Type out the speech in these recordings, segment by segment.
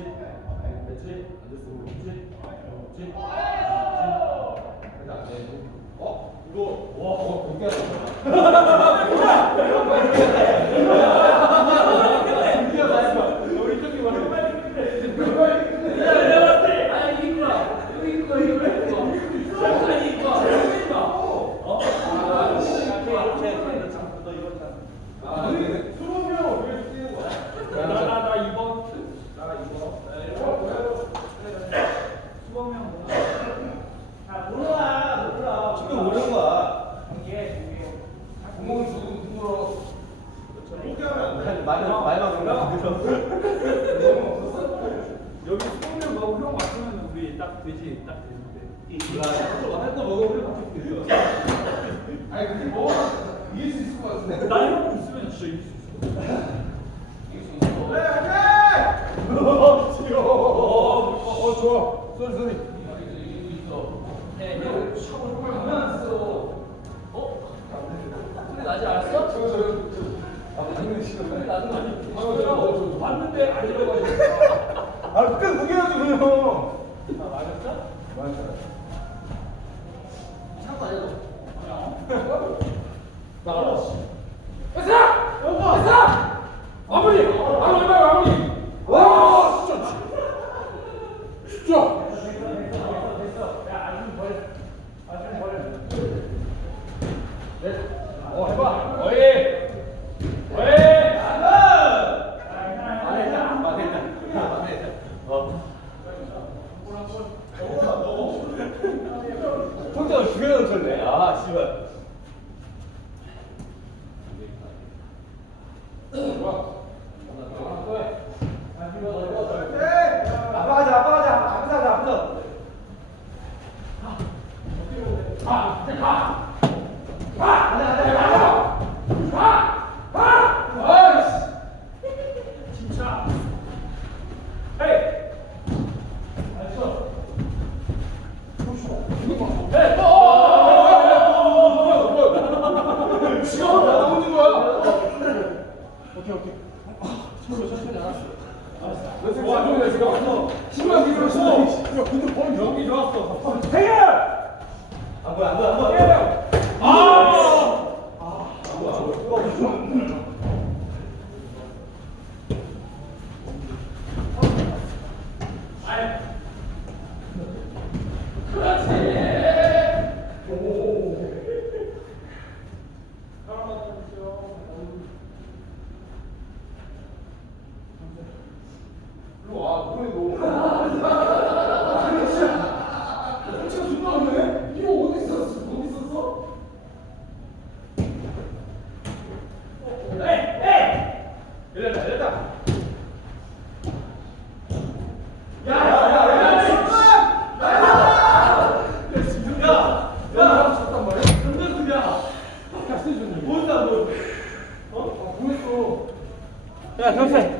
그렇지 그렇지 어? 이거 와 어, 그렇게 하는 Ha you 와, 형이야, 지금. 신발 밀어서. 야, 근데 범 연기 좋았어. 해결! 안 보여, 안 보여, 안 보여. 야, 경찰.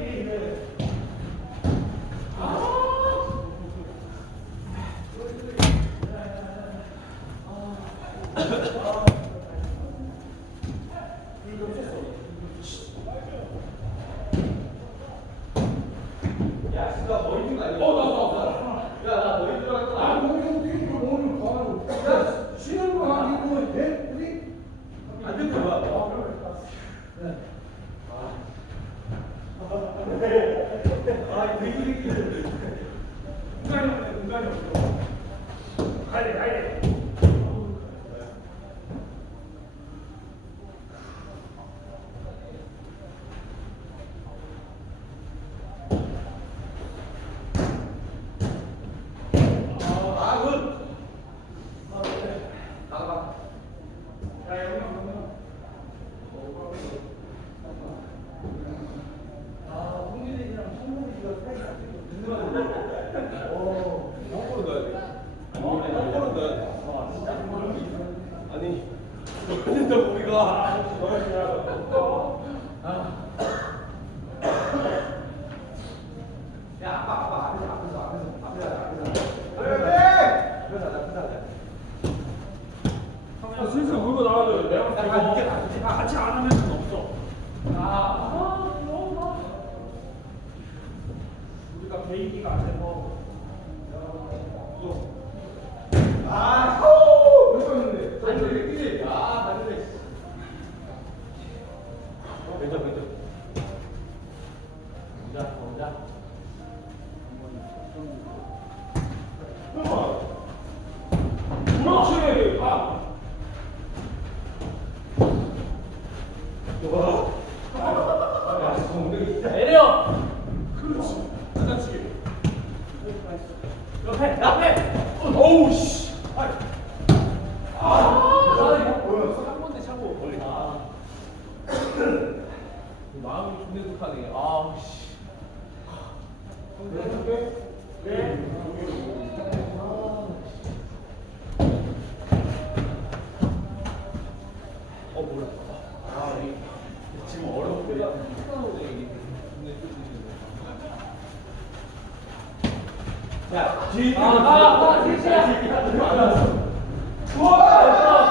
근데 어떡하니? 아우 씨. 어 몰라. 아 이- 지금 어렵고 내가 네, 이게. 근데 좀 힘들어. 야, 뒤에 아, 아, 아, 와!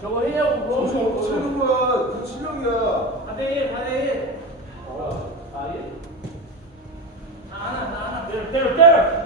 저거 해요 그거 저거 거야 그 실력이야. 반대 1 반대 1 뭐야? 아 예? 1? 나 하나 나 하나 때려 때려 때려